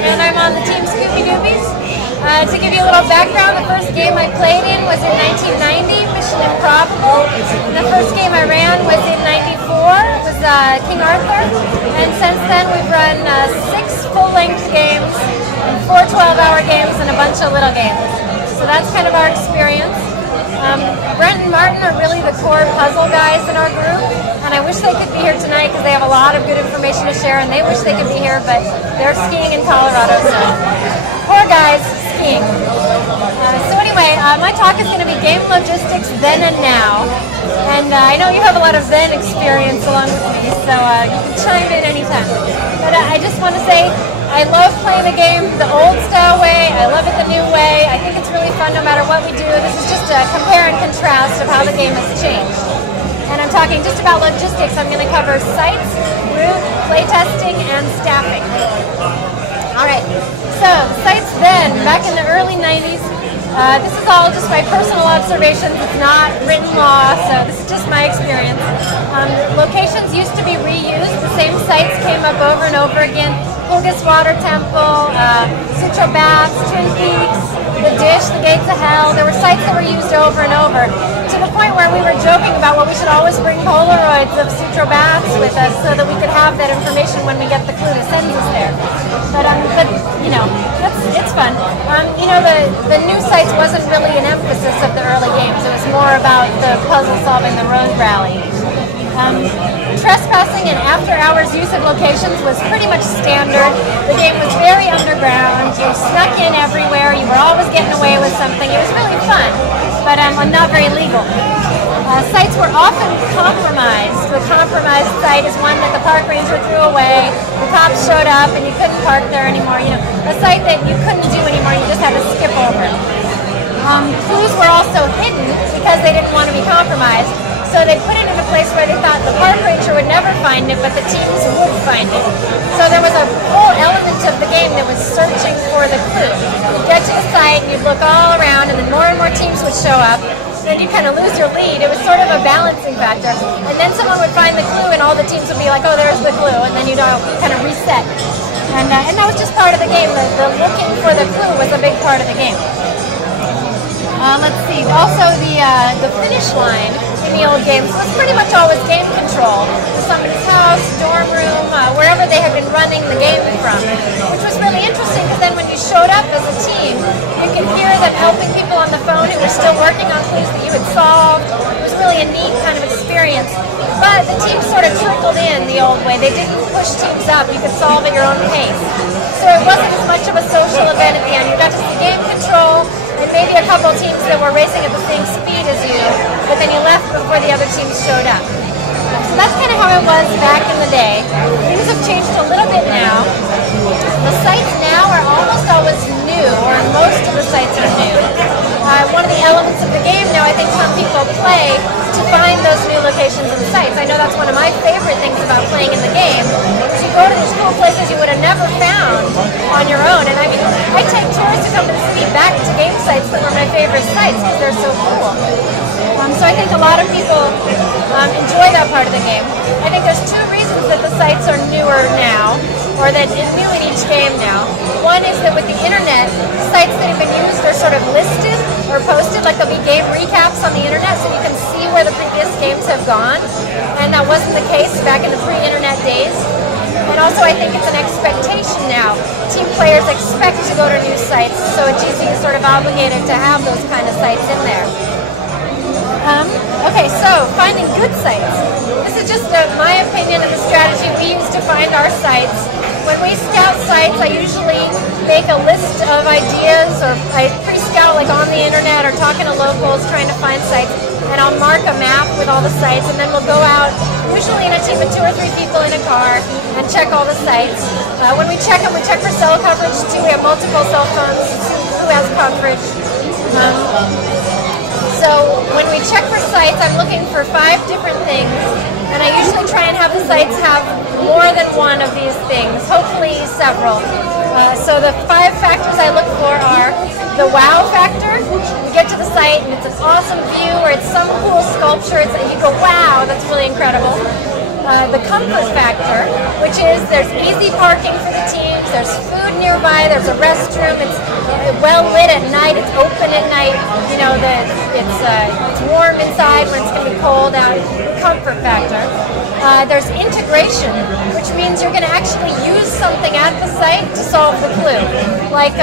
and I'm on the Team Scoobie Doobies. To give you a little background, the first game I played in was in 1990, Mission Improbable. And the first game I ran was in 94, it was King Arthur. And since then we've run 6 full-length games, 4 12-hour games, and a bunch of little games. So that's kind of our experience. Brent and Martin are really the core puzzle guys in our group, and I wish they could be here tonight because they have a lot of good information to share, and they wish they could be here, but they're skiing in Colorado, so poor guys skiing. So anyway, my talk is going to be game logistics then and now, and I know you have a lot of then experience along with me, so you can chime in anytime. But I just want to say I love playing the game the old style way. I love it the new way. I think it's really fun no matter what we do. This is just a compare and contrast of how the game has changed. And I'm talking just about logistics. I'm going to cover sites, route, playtesting, and staffing. Alright, so sites then, back in the early 90s, this is all just my personal observations. It's not written law, so this is just my experience. Locations used to be reused. The same sites came up over and over again. Fulgus Water Temple, Sutro Baths, Twin Peaks, The Dish, The Gates of Hell. There were sites that were used over and over, to the point where we were joking about, well, we should always bring Polaroids of Sutro Baths with us so that we could have that information when we get the clue that sends us there. But you know, it's fun. You know, the new sites wasn't really an emphasis of the early games. It was more about the puzzle solving, the road rally. Trespassing and after-hours use of locations was pretty much standard. The game was very underground. You snuck in everywhere. You were always getting away with something. It was really fun, but not very legal. Sites were often compromised. The compromised site is one that the park ranger threw away. The cops showed up and you couldn't park there anymore. You know, a site that you couldn't do anymore. You just had to skip over. Clues were also hidden because they didn't want to be compromised. So they put it in a place where they thought the park ranger would never find it, but the teams would find it. So there was a whole element of the game that was searching for the clue. You'd get to the site, you'd look all around, and then more teams would show up. Then you'd kind of lose your lead. It was sort of a balancing factor. And then someone would find the clue, and all the teams would be like, oh, there's the clue, and then you'd all kind of reset. And that was just part of the game. The looking for the clue was a big part of the game. Let's see. Also, the finish line in the old games was pretty much always game control. Somebody's house, dorm room, wherever they had been running the game from, which was really interesting because then when you showed up as a team, you could hear them helping people on the phone who were still working on clues that you had solved. It was really a neat kind of experience. But the teams sort of trickled in the old way. They didn't push teams up. You could solve at your own pace. So it wasn't as much of a social event at the end. You got to see game control, and maybe a couple teams that were racing at the same speed as you, but then you left before the other teams showed up. So that's kind of how it was back in the day. Things have changed a little bit now. The sites now are almost always new, or most of the sites are new. One of the elements of the game now, I think some people play to find those new locations and sites. I know that's one of my favorite things about playing in the game. You go to these cool places you would have never found on your own. And I mean, I take tourists who come to the city back to game sites that were my favorite sites because they're so cool. So I think a lot of people enjoy that part of the game. I think there's 2 reasons that the sites are newer now, or that it's new in each game now. One is that with the internet, sites that have been used are sort of listed or posted, like there'll be game recaps on the internet so you can see where the previous games have gone, and that wasn't the case back in the pre-internet days. And also I think it's an expectation now. Team players expect to go to new sites, so a GC is sort of obligated to have those kind of sites in there. Okay, so finding good sites. This is just my opinion of the strategy we use to find our sites. When we scout sites, I usually make a list of ideas, or I pre-scout like on the internet or talking to locals trying to find sites, and I'll mark a map with all the sites, and then we'll go out, usually in a team of 2 or 3 people in a car, and check all the sites. When we check them, we check for cell coverage too. We have multiple cell phones, who has coverage. So when we check for sites, I'm looking for 5 different things, and I usually try and have the sites have more than one of these things, hopefully several. So the 5 factors I look for are the wow factor. You get to the site and it's an awesome view, or it's some cool sculpture. You go, wow, that's really incredible. the comfort factor, which is there's easy parking for the teams, there's food nearby, there's a restroom, it's well lit at night, it's open at night, you know, it's warm inside when it's going to be cold out, comfort factor. There's integration, which means you're going to actually use something at the site to solve the clue. Like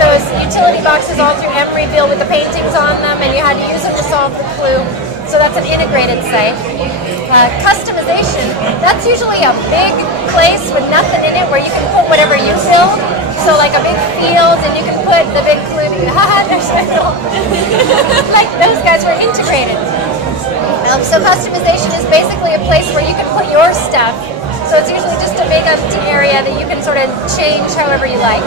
those utility boxes all through Emeryville with the paintings on them, and you had to use them to solve the clue. So that's an integrated site. Customization, that's usually a big place with nothing in it where you can put whatever you build. So like a big field, and you can put the big clue. There's like those guys were integrated. So customization is basically a place where you can put your stuff. So it's usually just a big empty area that you can sort of change however you like.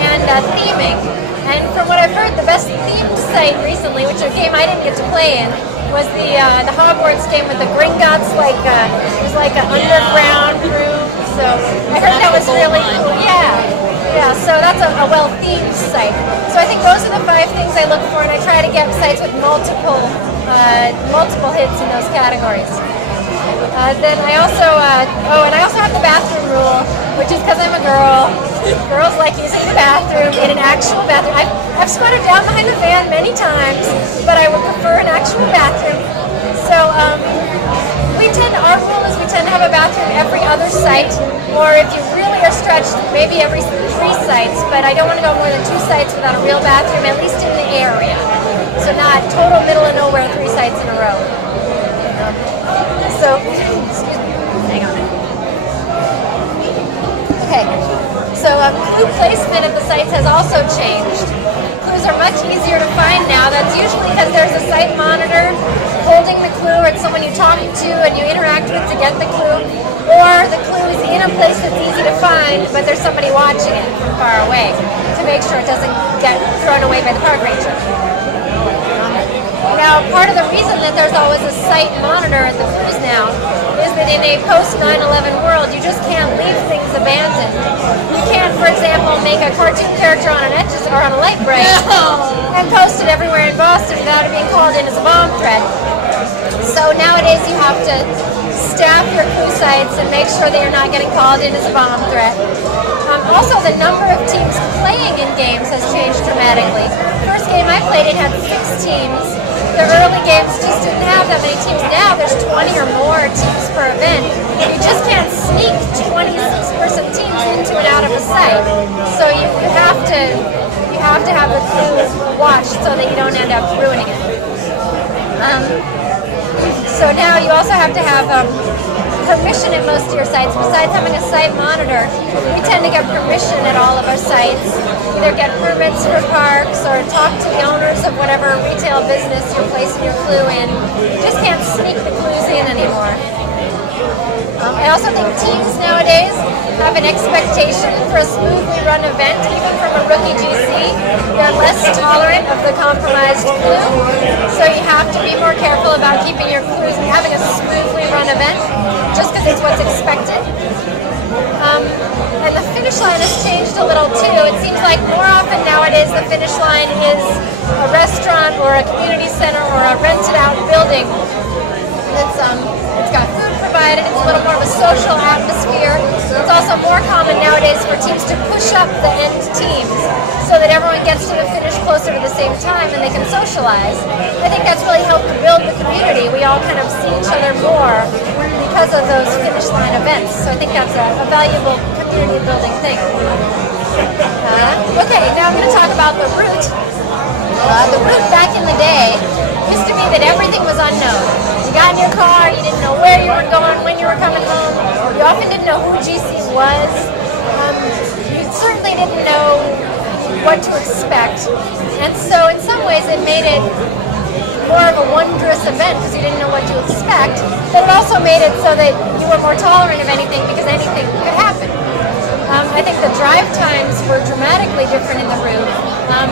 And theming. And from what I've heard, the best themed site recently, which is a game I didn't get to play in, was the Hogwarts game with the Gringotts, it was like an underground room. So I heard that was really cool. Yeah, so that's a well-themed site. So I think those are the 5 things I look for, and I try to get sites with multiple hits in those categories. Then I also, and I also have the bathroom rule, which is because I'm a girl. Girls like using the bathroom in an actual bathroom. I've squatted down behind the van many times, but I would prefer an actual bathroom. So our rule is we tend to have a bathroom every other site, or if you really are stretched, maybe every 3 sites, but I don't want to go more than 2 sites without a real bathroom, at least in the area. So not total middle of nowhere 3 sites in a row. So, excuse me, hang on. Okay, so clue placement at the sites has also changed. Clues are much easier to find now. That's usually because there's a site monitor holding the clue, or it's someone you talk to and you interact with to get the clue, or the clue is in a place that's easy to find, but there's somebody watching it from far away to make sure it doesn't get thrown away by the park ranger. Now, part of the reason that there's always a site monitor at the clues now is that in a post-9/11 world, you just can't leave things abandoned. You can't, for example, make a cartoon character on an edges or on a light break and post it everywhere in Boston without it being called in as a bomb threat. So nowadays, you have to staff your clue sites and make sure that you're not getting called in as a bomb threat. Also, the number of teams playing in games has changed dramatically. The first game I played in had 6 teams. The early games just didn't have that many teams. Now there's 20 or more teams per event. You just can't sneak 26-person teams into and out of a site. So you have to have the clues watched so that you don't end up ruining it. So now you also have to have permission at most of your sites. Besides having a site monitor, we tend to get permission at all of our sites. Either get permits for parks or talk to the owners of whatever retail business you're placing your clue in. You just can't sneak the clues in anymore. I also think teams nowadays have an expectation for a smoothly run event, even from a rookie GC. They're less tolerant of the compromised clue, so you have to be more careful about keeping your clues and having a smoothly run event, just because it's what's expected. And the finish line has changed a little too. It seems like more often nowadays the finish line is a restaurant or a community center or a rented out building. It's got food provided, it's a little more of a social atmosphere. It's also more common nowadays for teams to push up the end teams so that everyone gets to the finish closer to the same time and they can socialize. I think that's really helped build the community. We all kind of see each other more because of those finish line events. So I think that's a valuable community building thing. Okay, now I'm going to talk about the route. The route back in the day used to be that everything was unknown. You got in your car, you didn't know where you were going, when you were coming home. You often didn't know who GC was. You certainly didn't know what to expect. And so in some ways it made it more of a wondrous event because you didn't know what to expect. But it also made it so that you were more tolerant of anything because anything could happen. I think the drive times were dramatically different in the route.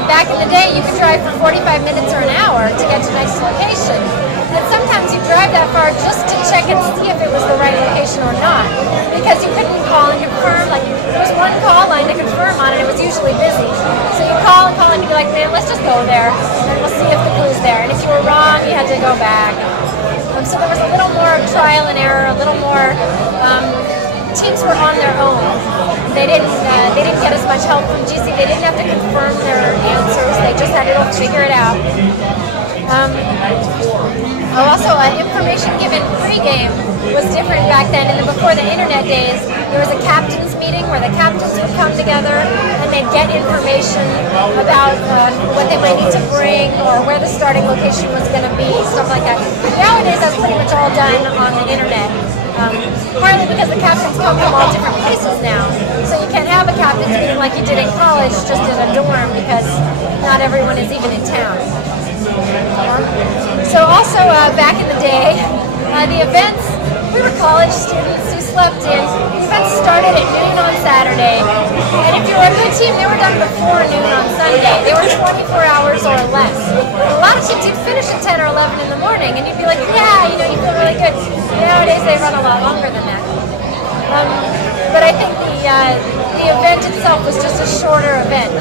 Back in the day, you could drive for 45 minutes or an hour to get to the next location. And sometimes you drive that far just to check and see if it was the right location or not. Because you couldn't call and confirm. Like, there was one call line to confirm on, and it was usually busy. So you call and you'd be like, man, let's just go there, and we'll see if the clue's there. And if you were wrong, you had to go back. So there was a little more trial and error, a little more. Teams were on their own. They didn't get as much help from GC. They didn't have to confirm their answers. They just had to figure it out. Also, information given pre-game was different back then. And then before the internet days, there was a captain's meeting where the captains would come together and they'd get information about what they might need to bring or where the starting location was going to be, stuff like that. Nowadays, that's pretty much all done on the internet. Partly because the captains come from all different places now. So you can't have a captain's meeting like you did in college just in a dorm because not everyone is even in town. So also back in the day, the events, we were college students who slept in. The events started at noon on Saturday, and if you were a good team, they were done before noon on Sunday. They were 24 hours or less. A lot of teams you'd finish at 10 or 11 in the morning, and you'd be like, yeah, you know, you feel really good. Nowadays, they run a lot longer than that. But I think the event itself was just a shorter event.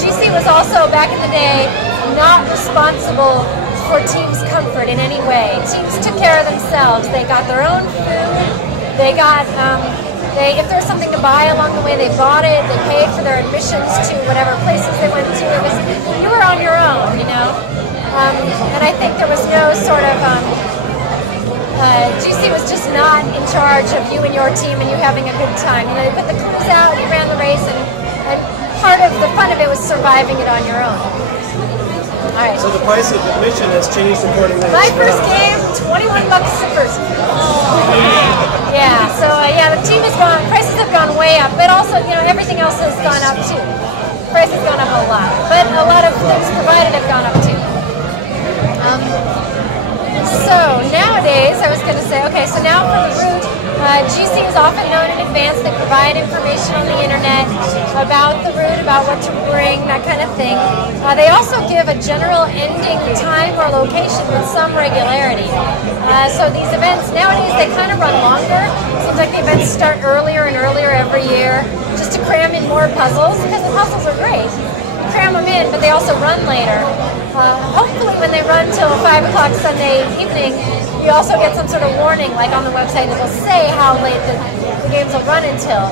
GC was also, back in the day, not responsible for teams' comfort in any way. Teams took care of themselves. They got their own food. They got, if there was something to buy along the way, they bought it. They paid for their admissions to whatever places they went to. It was, you were on your own, you know. And I think there was no sort of, GC was just not in charge of you and your team and you having a good time. You know, they put the clues out, you ran the race, and part of the fun of it was surviving it on your own. All right. So the price of admission has changed according to my first game, $21 a person. Yeah, so yeah, the team has gone, prices have gone way up, but also, you know, everything else has gone up too. Price has gone up a lot, but a lot of things provided have gone up too. So nowadays, I was going to say, okay, so now for the route, GC is often known in advance. They provide information on the internet about the route, about what to bring, that kind of thing. They also give a general ending time or location with some regularity. So these events, nowadays, they kind of run longer. It seems like the events start earlier and earlier every year just to cram in more puzzles, because the puzzles are great. Cram them in, but they also run later. Hopefully when they run till 5 o'clock Sunday evening, you also get some sort of warning, like on the website, that will say how late the games will run until.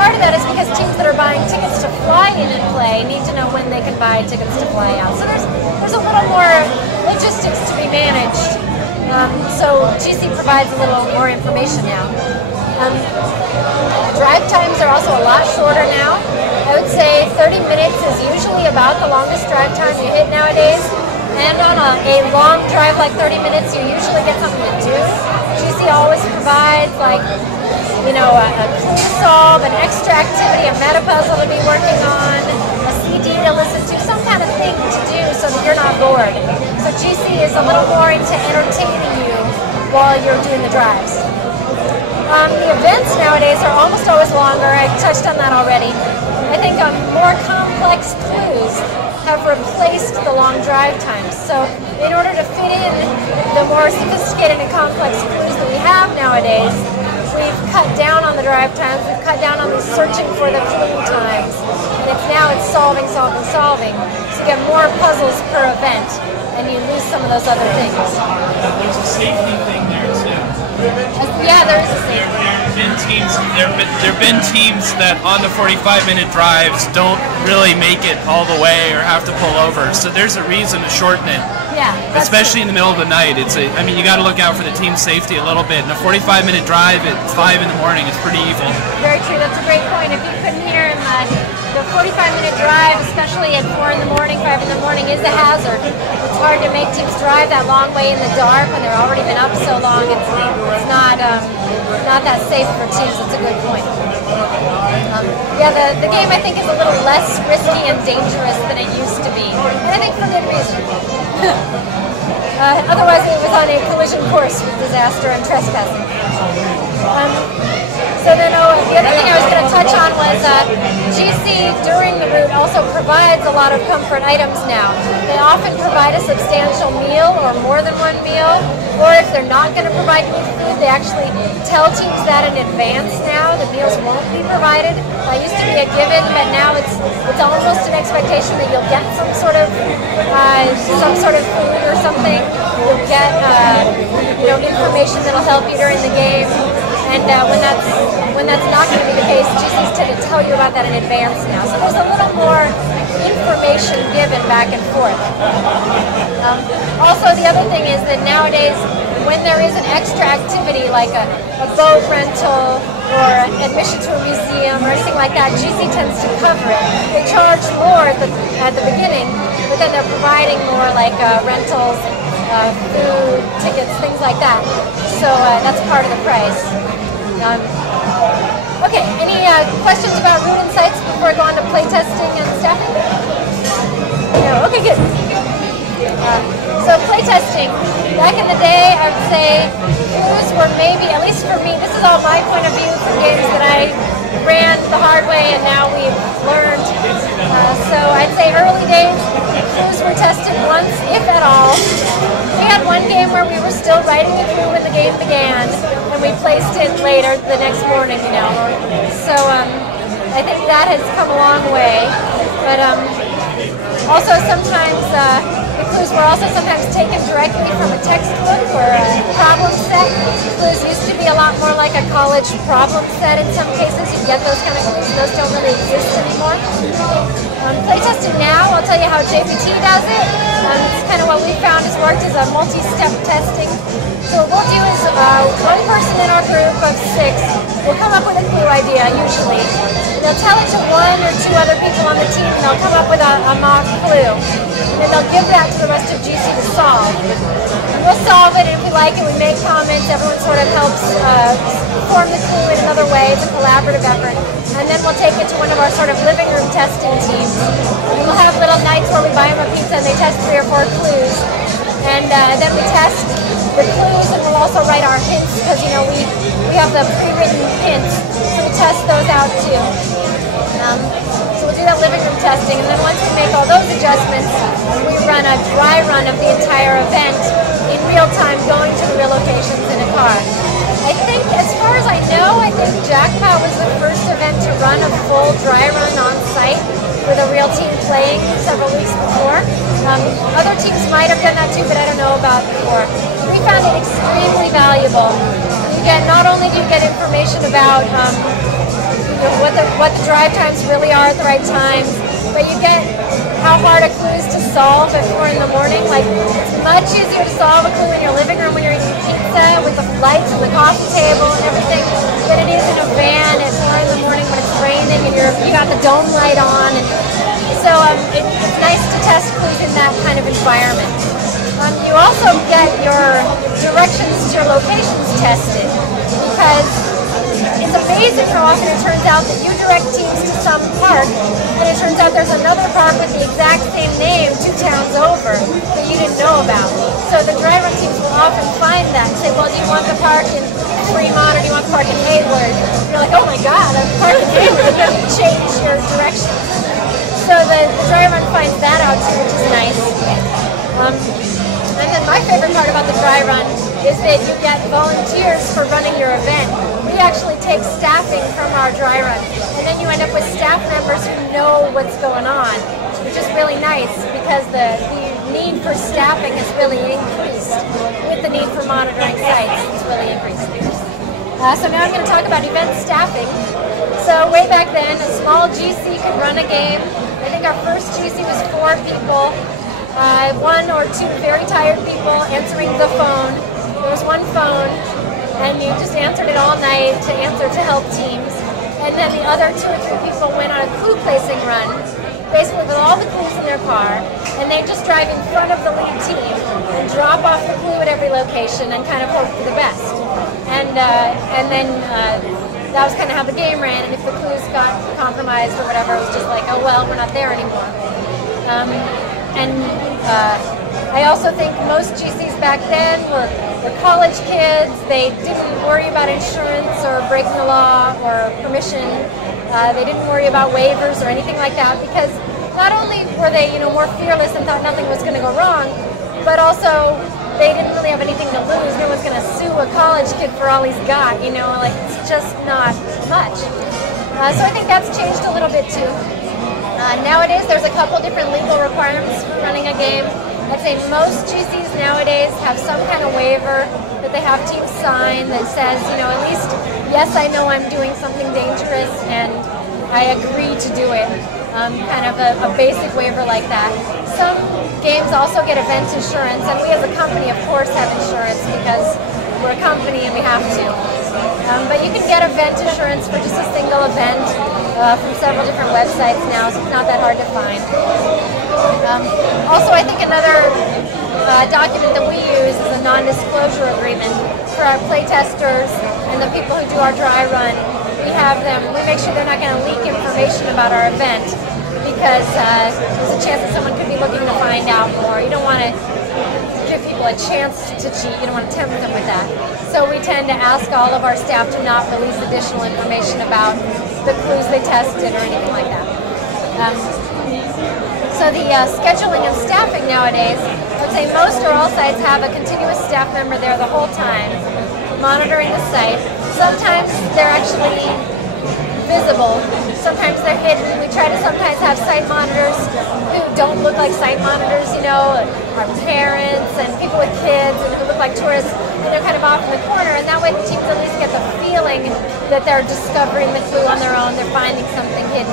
Part of that is because teams that are buying tickets to fly in and play need to know when they can buy tickets to fly out. So there's a little more logistics to be managed. So GC provides a little more information now. Drive times are also a lot shorter now. I would say 30 minutes is usually about the longest drive time you hit nowadays. And on a long drive like 30 minutes, you usually get something to do. GC always provides, like, you know, a clue solve, an extra activity, a meta puzzle to be working on, a CD to listen to, some kind of thing to do so that you're not bored. So GC is a little more into entertaining you while you're doing the drives. The events nowadays are almost always longer. I touched on that already. I think more complex clues have replaced the long drive times. So in order to fit in the more sophisticated and complex clues that we have nowadays, we've cut down on the drive times, we've cut down on the searching for the clue times, and it's solving. So you get more puzzles per event, and you lose some of those other things. There's a safety thing there too. Yeah, there is a safety. There have been teams that on the 45-minute drives don't really make it all the way or have to pull over. So there's a reason to shorten it. Yeah. Especially in the middle of the night. I mean, you got to look out for the team's safety a little bit. And a 45-minute drive at 5 in the morning is pretty evil. Very true. That's a great point. If you couldn't hear him, the 45-minute drive, especially at 4 in the morning, 5 in the morning, is a hazard. It's hard to make teams drive that long way in the dark when they've already been up so long. It's not that safe for teams. It's a good point. Yeah, the game, I think, is a little less risky and dangerous than it used to be. And I think for good reason. Otherwise, it was on a collision course with disaster and trespassing. So then the other thing I was going to touch on was GC during the route also provides a lot of comfort items now. They often provide a substantial meal or more than one meal, or if they're not going to provide any food, they actually tell teams that in advance now. The meals won't be provided. It used to be a given, but now it's almost an expectation that you'll get some sort of food or something. You'll get information that'll help you during the game. And when that's not going to be the case, GCs tend to tell you about that in advance now. So there's a little more information given back and forth. Also, the other thing is that nowadays, when there is an extra activity like a boat rental or admission to a museum or anything like that, GC tends to cover it. They charge more at the beginning, but then they're providing more like rentals, food, tickets, things like that. So that's part of the price. Okay, any questions about route insights before I go on to playtesting and staffing? No, okay, good. So playtesting, back in the day, I would say clues were maybe, at least for me, this is all my point of view from games that I ran the hard way and now we've learned. So I'd say early days, clues were tested once, if at all. We had one game where we were still writing the clue when the game began, and we placed it later the next morning, you know. So I think that has come a long way. But also sometimes the clues were also sometimes taken directly from a textbook or a problem set. Clues used to be a lot more like a college problem set in some cases. You get those kind of clues. Those don't really exist anymore. Playtesting now, I'll tell you how JPT does it. It's kind of what we found has worked as a multi-step testing. So what we'll do is one person in our group of 6 will come up with a clue idea, usually. They'll tell it to 1 or 2 other people on the team, and they'll come up with a mock clue. And then they'll give that to the rest of GC to solve. And we'll solve it, and if we like it, we make comments. Everyone sort of helps form the clue in another way. It's a collaborative effort. And then we'll take it to one of our sort of living room testing teams. And we'll have little nights where we buy them a pizza and they test 3 or 4 clues. And then we test the clues, and we'll also write our hints because, you know, we have the pre-written hints. So we test those out too. So we'll do that living room testing, and then once we make all those adjustments, we run a dry run of the entire event in real time, going to the real locations in a car. I think, as far as I know, I think Jackpot was the first event to run a full dry run on site with a real team playing several weeks before. Other teams might have done that too, but I don't know about before. We found it extremely valuable. Not only do you get information about what the drive times really are at the right times, but you get how hard a clue is to solve at 4 in the morning. Like, it's much easier to solve a clue in your living room when you're eating pizza with the lights and the coffee table and everything than it is in a van at 4 in the morning when it's raining and you got the dome light on. And so it's nice to test clues in that kind of environment. You also get your directions to your locations tested, because it's amazing how often it turns out that you direct teams to some park, and it turns out there's another park with the exact same name 2 towns over that you didn't know about. So the dry run teams will often find that and say, well, do you want the park in Fremont or do you want the park in Hayward? And you're like, oh my God, a park in Hayward. Then you change your directions. So the dry run finds that out too, which is nice. And then my favorite part about the dry run is that you get volunteers for running your event. We actually take staffing from our dry run, and then you end up with staff members who know what's going on, which is really nice because the need for staffing has really increased with the need for monitoring sites. It's really increased. So now I'm going to talk about event staffing. So way back then, a small GC could run a game. I think our first GC was 4 people. 1 or 2 very tired people answering the phone. There was 1 phone, and you just answered it all night to help teams. And then the other 2 or 3 people went on a clue placing run, basically with all the clues in their car, and they just drive in front of the lead team and drop off the clue at every location and kind of hope for the best. And then that was kind of how the game ran. And if the clues got compromised or whatever, it was just like, oh well, we're not there anymore. and I also think most GCs back then were college kids. They didn't worry about insurance or breaking the law or permission. They didn't worry about waivers or anything like that, because not only were they, more fearless and thought nothing was going to go wrong, but also they didn't really have anything to lose. No one's going to sue a college kid for all he's got, it's just not much. So I think that's changed a little bit too. Nowadays, there's a couple different legal requirements for running a game. I'd say most GCs nowadays have some kind of waiver that they have teams sign that says, at least, yes, I know I'm doing something dangerous and I agree to do it. Kind of a basic waiver like that. Some games also get event insurance, and we as a company, of course, have insurance because we're a company and we have to. But you can get event insurance for just a single event from several different websites now, so it's not that hard to find. Also, I think another document that we use is a non-disclosure agreement for our playtesters and the people who do our dry run. We have them. We make sure they're not going to leak information about our event, because there's a chance that someone could be looking to find out more. You don't want to give people a chance to cheat. You don't want to tempt them with that. So we tend to ask all of our staff to not release additional information about the clues they tested or anything like that. So the scheduling and staffing nowadays, I would say most or all sites have a continuous staff member there the whole time, monitoring the site. Sometimes they're actually visible. Sometimes they're hidden. We try to sometimes have site monitors who don't look like site monitors, our parents and people with kids and who look like tourists, and they're kind of off in the corner, and that way the teams at least get the feeling that they're discovering the clue on their own, they're finding something hidden.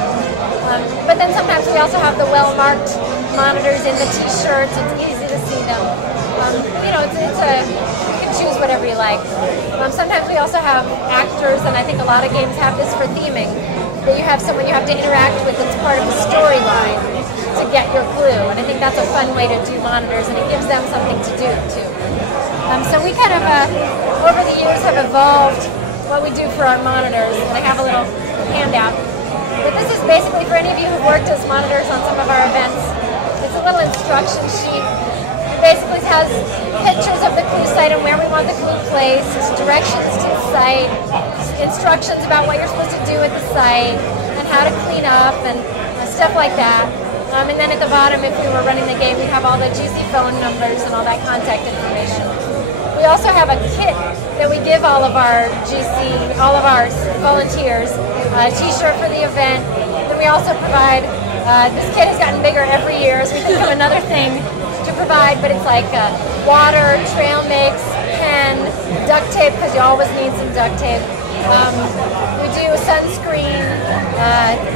But then sometimes we also have the well-marked monitors in the t-shirts. It's easy to see them. You can choose whatever you like. Sometimes we also have actors, and I think a lot of games have this for theming, that you have someone you have to interact with that's part of the storyline to get your clue. And I think that's a fun way to do monitors, and it gives them something to do too. So we kind of, over the years, have evolved what we do for our monitors, and I have a little handout. But this is basically for any of you who've worked as monitors on some of our events. It's a little instruction sheet. It basically has pictures of the clue site and where we want the clue placed, directions to the site, instructions about what you're supposed to do at the site, and how to clean up and stuff like that. And then at the bottom, if we were running the game, we have all the GC phone numbers and all that contact information. We also have a kit that we give all of our all of our volunteers, a t-shirt for the event. Then we also provide, this kit has gotten bigger every year as we think of another thing to provide, but it's like water, trail mix, pen, duct tape, because you always need some duct tape. We do sunscreen,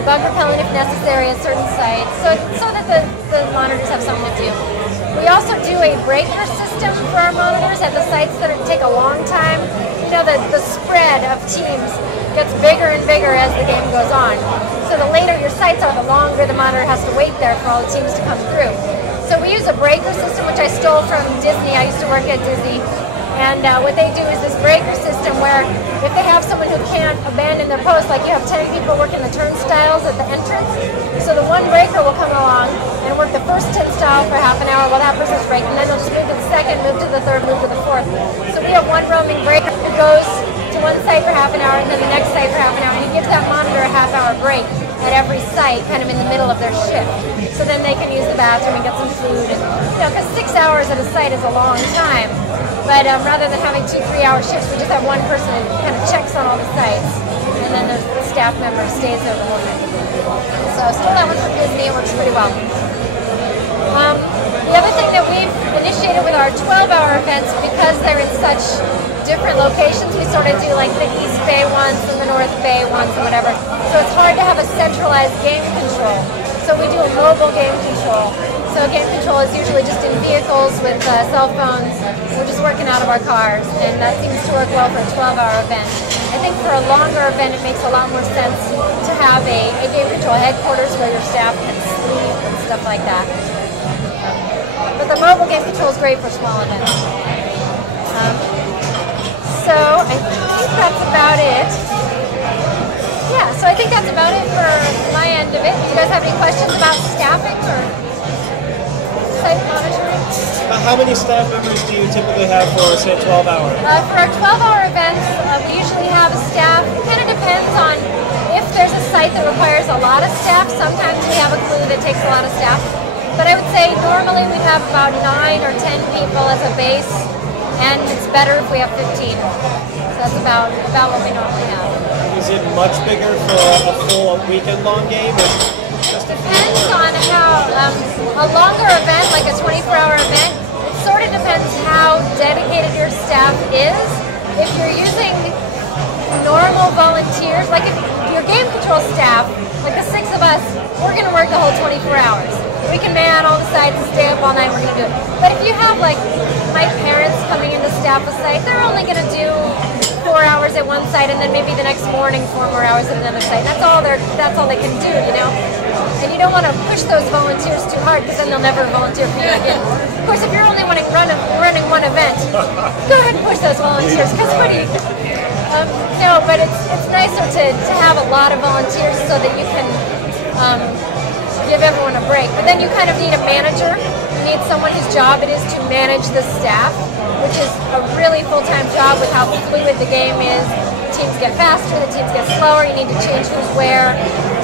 bug repellent if necessary at certain sites, so that the monitors have something to do. We also do a breaker system for our monitors at the sites that take a long time. The spread of teams gets bigger and bigger as the game goes on. So the later your sites are, the longer the monitor has to wait there for all the teams to come through. So we use a breaker system, which I stole from Disney. I used to work at Disney. And what they do is this breaker system where if they have someone who can't abandon their post, like you have 10 people working the turnstiles at the entrance, so the one breaker will come along and work the first turnstile for half an hour while that person's breaking, and then they'll just move to the second, move to the third, move to the fourth. So we have one roaming breaker who goes to one site for half an hour and then the next site for half an hour, and he gives that monitor a half-hour break at every site, kind of in the middle of their shift. So then they can use the bathroom and get some food, and because 6 hours at a site is a long time. But rather than having 2-3 hour shifts, we just have one person who kind of checks on all the sites, and then the staff member stays there the whole time. So stole that one from Disney. It works pretty well. The other thing that we've initiated with our 12-hour events, because they're in such different locations, we sort of do like the East Bay ones and the North Bay ones and whatever. So it's hard to have a centralized game control. So we do a mobile game control. So game control is usually just in vehicles with cell phones. We're just working out of our cars, and that seems to work well for a 12-hour event. I think for a longer event, it makes a lot more sense to have a game control headquarters where your staff can sleep and stuff like that. But the mobile game control is great for small events. So I think that's about it. Yeah, so I think that's about it for my end of it. Do you guys have any questions about staffing? Or? how many staff members do you typically have for, say, 12-hour? For our 12-hour events, we usually have a staff. It kind of depends on if there's a site that requires a lot of staff. Sometimes we have a clue that takes a lot of staff. But I would say normally we have about 9 or 10 people as a base, and it's better if we have 15. So that's about what we normally have. Is it much bigger for a full weekend-long game? Or just depends on how, a longer event, like a 24-hour event, it sort of depends how dedicated your staff is. If you're using normal volunteers, like if your game control staff, like the 6 of us, we're going to work the whole 24 hours. We can man all the sites and stay up all night, we're going to do it. But if you have like my parents coming in to staff a site, they're only going to do 4 hours at one site and then maybe the next morning 4 more hours at another site. That's all they can do, you know? And you don't want to push those volunteers too hard because then they'll never volunteer for you again. Of course, if you're only running one event, go ahead and push those volunteers because what do you... no, but it's nicer to have a lot of volunteers so that you can give everyone a break. But then you kind of need a manager. You need someone whose job it is to manage the staff, which is a really full-time job with how fluid the game is. The teams get faster, the teams get slower, you need to change who's where.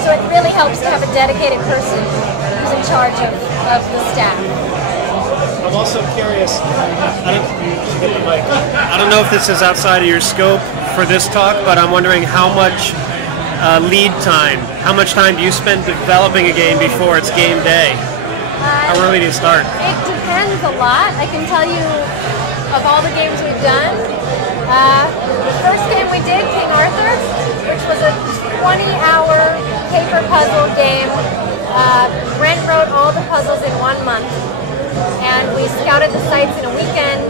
So it really helps to have a dedicated person who's in charge of the staff. I'm also curious, I don't know if this is outside of your scope for this talk, but I'm wondering how much lead time, how much time do you spend developing a game before it's game day? How early do you start? It depends a lot. I can tell you of all the games we've done, the first game we did, King Arthur, which was a 20-hour paper puzzle game. Brent wrote all the puzzles in 1 month, and we scouted the sites in a weekend,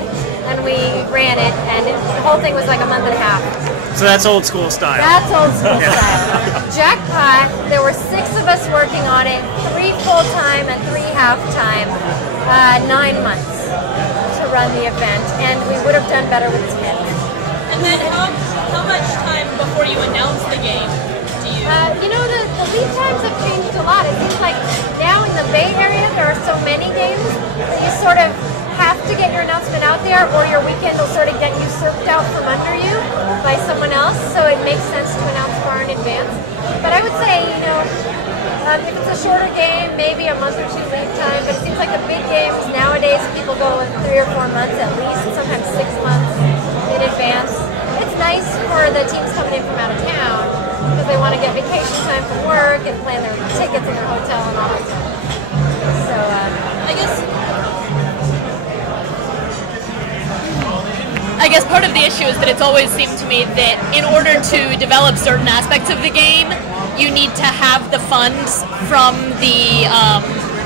and we ran it, and the whole thing was like a month and a half. So that's old school style. That's old school style. Jackpot, there were 6 of us working on it, 3 full-time and 3 half-time, 9 months to run the event, and we would have done better with 10. And then how much time before you announce the game do you... You know, the lead times have changed a lot. It seems like now in the Bay Area there are so many games that you sort of have to get your announcement out there, or your weekend will sort of get usurped out from under you by someone else, so it makes sense to announce far in advance. But I would say, you know, if it's a shorter game, maybe a month or 2 lead time, but it seems like the big games nowadays, people go in 3 or 4 months at least, sometimes 6 months in advance. It's nice for the teams coming in from out of town, because they want to get vacation time from work and plan their tickets in their hotel and all that stuff. So, I guess part of the issue is that it's always seemed to me that in order to develop certain aspects of the game, you need to have the funds from the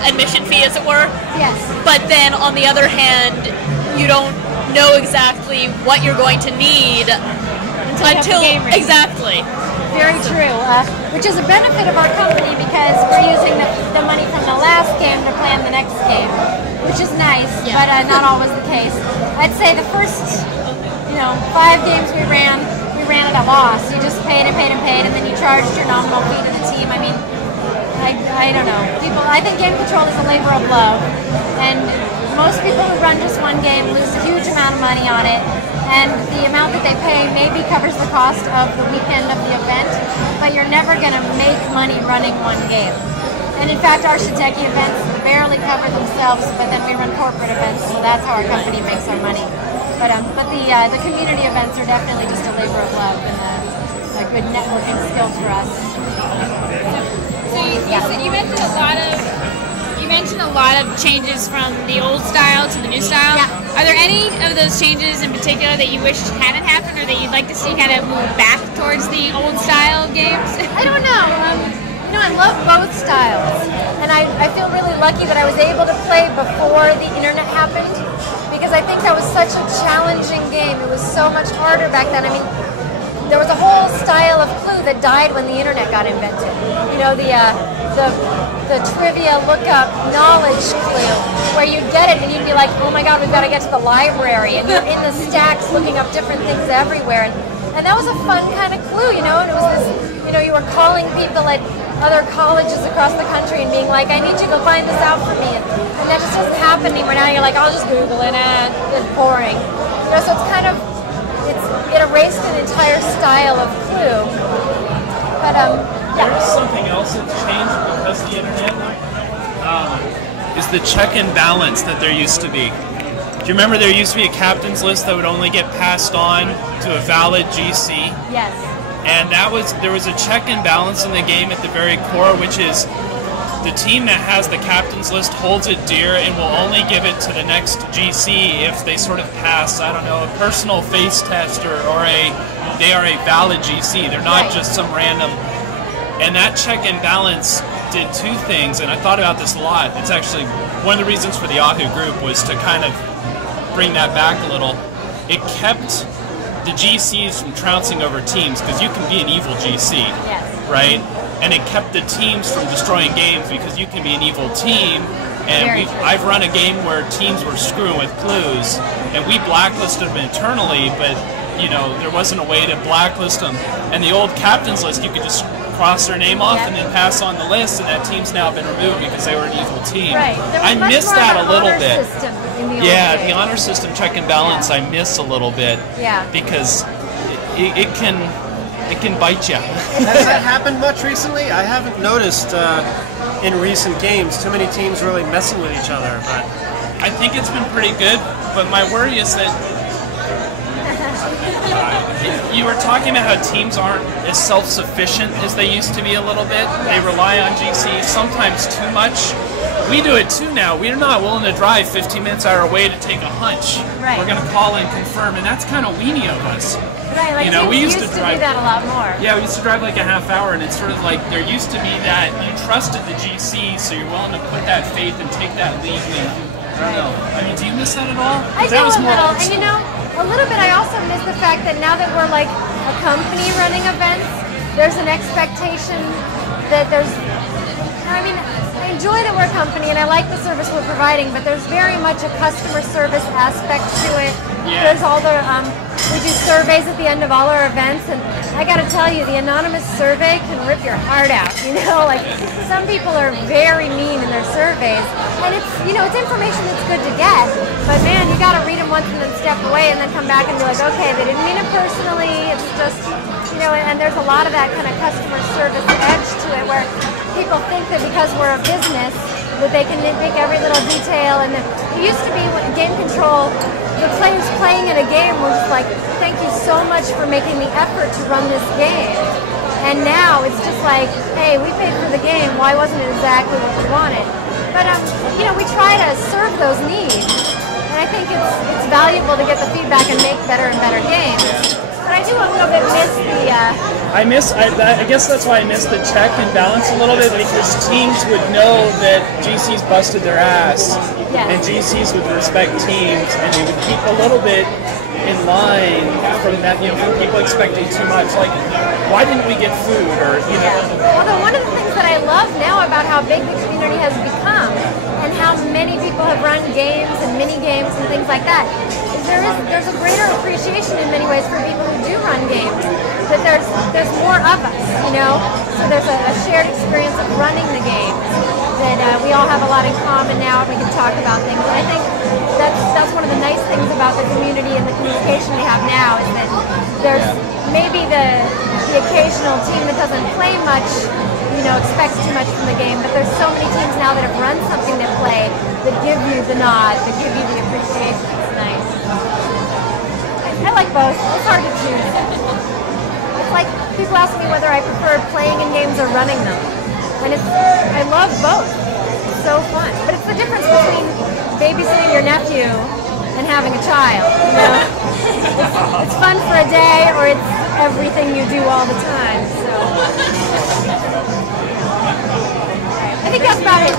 admission fee, as it were. yes. But then, on the other hand, you don't know exactly what you're going to need until you have the game ready. Exactly. Very true, which is a benefit of our company because we're using the money from the last game to plan the next game, which is nice, but not always the case. I'd say the first, 5 games we ran at a loss. You just paid and paid and paid, and then you charged your nominal fee to the team. I mean, I don't know. I think game control is a labor of love, and most people who run just one game lose a huge amount of money on it, and the amount that they pay maybe covers the cost of the weekend of the event, but you're never going to make money running one game. And in fact, our Shinteki events barely cover themselves, but then we run corporate events, so that's how our company makes our money. But the community events are definitely just a labor of love and a good networking skill for us. So you mentioned a lot of changes from the old style to the new style. Yeah. Are there any of those changes in particular that you wish hadn't happened, or that you'd like to see kind of move back towards the old style of games? I don't know. I love both styles, and I feel really lucky that I was able to play before the internet happened, because I think that was such a challenging game. It was so much harder back then. I mean, there was a whole style of Clue that died when the internet got invented. The trivia lookup knowledge Clue, where you'd get it and you'd be like, oh my god, we've got to get to the library, and you're in the stacks looking up different things everywhere. And that was a fun kind of Clue, and it was this, you were calling people at other colleges across the country and being like, I need you to find this out for me. And that just doesn't happen anymore. Now you're like, I'll just Google it, it's boring. You know, so it's kind of, it erased an entire style of Clue. But, yeah. There's something else that's changed because of the internet. Is the check and balance that there used to be. Do you remember there used to be a captain's list that would only get passed on to a valid GC? Yes. And there was a check and balance in the game at the very core, which is the team that has the captain's list holds it dear and will only give it to the next GC if they sort of pass, I don't know, a personal face test or they are a valid GC. They're not just some random. And that check and balance did two things, and I thought about this a lot. It's actually one of the reasons for the Yahoo group was to kind of bring that back a little. It kept the GCs from trouncing over teams, because you can be an evil GC, right? And it kept the teams from destroying games, because you can be an evil team. And I've run a game where teams were screwing with clues, and we blacklisted them internally, but you know, there wasn't a way to blacklist them. And the old captain's list, you could just cross their name off and then pass on the list, and that team's now been removed because they were an evil team. Right. I miss that a little bit. The honor system check and balance I miss a little bit. Yeah. Because it can bite you. Has that happened much recently? I haven't noticed in recent games too many teams really messing with each other. But I think it's been pretty good, but my worry is that you were talking about how teams aren't as self-sufficient as they used to be a little bit. They rely on GC sometimes too much. We do it too now. We're not willing to drive 15 minutes out of our way to take a hunch. Right. We're going to call and confirm, and that's kind of weenie of us. Right, like you know, we used to do that a lot more. Yeah, we used to drive like a half hour, and it's sort of like there used to be that you trusted the GC, so you're willing to put that faith and take that lead. I don't know. I mean, do you miss that at all? I do a little, and you know, a little bit. I also miss the fact that now that we're like a company running events, there's an expectation that there's. I mean, I enjoy that we're a company, and I like the service we're providing, but there's very much a customer service aspect to it. Yeah. There's all the we do surveys at the end of all our events, and I got to tell you, the anonymous survey can rip your heart out. You know, like some people are very mean in their surveys, and it's it's information that's good to get, but man, you got to read them once and then step away and then come back and be like, okay, they didn't mean it personally. It's just and there's a lot of that kind of customer service edge to it, where people think that because we're a business that they can nitpick every little detail. And it used to be when game control, the players playing in a game were just like, thank you so much for making the effort to run this game. And now it's just like, hey, we paid for the game, why wasn't it exactly what we wanted? But we try to serve those needs, and I think it's valuable to get the feedback and make better and better games. But I do a little bit miss the. I guess that's why I miss the check and balance a little bit, because teams would know that GCs busted their ass, and GCs would respect teams, and they would keep a little bit in line from that. From people expecting too much, like why didn't we get food, or Although one of the things that I love now about how big the community has become, and how many people have run games and mini games and things like that, is there's a greater appreciation in many ways for people who do run games. That there's more of us, So there's a shared experience of running the game. That we all have a lot in common now, and we can talk about things. And I think that's one of the nice things about the community and the communication we have now, is that there's maybe the occasional team that doesn't play much, expects too much from the game, but there's so many teams now that have run something to play that give you the nod, that give you the appreciation. It's nice. I like both. It's hard to choose. It's like people ask me whether I prefer playing in games or running them, and I love both. It's so fun. But it's the difference between babysitting your nephew and having a child. It's fun for a day, or it's everything you do all the time. So I think that's about it.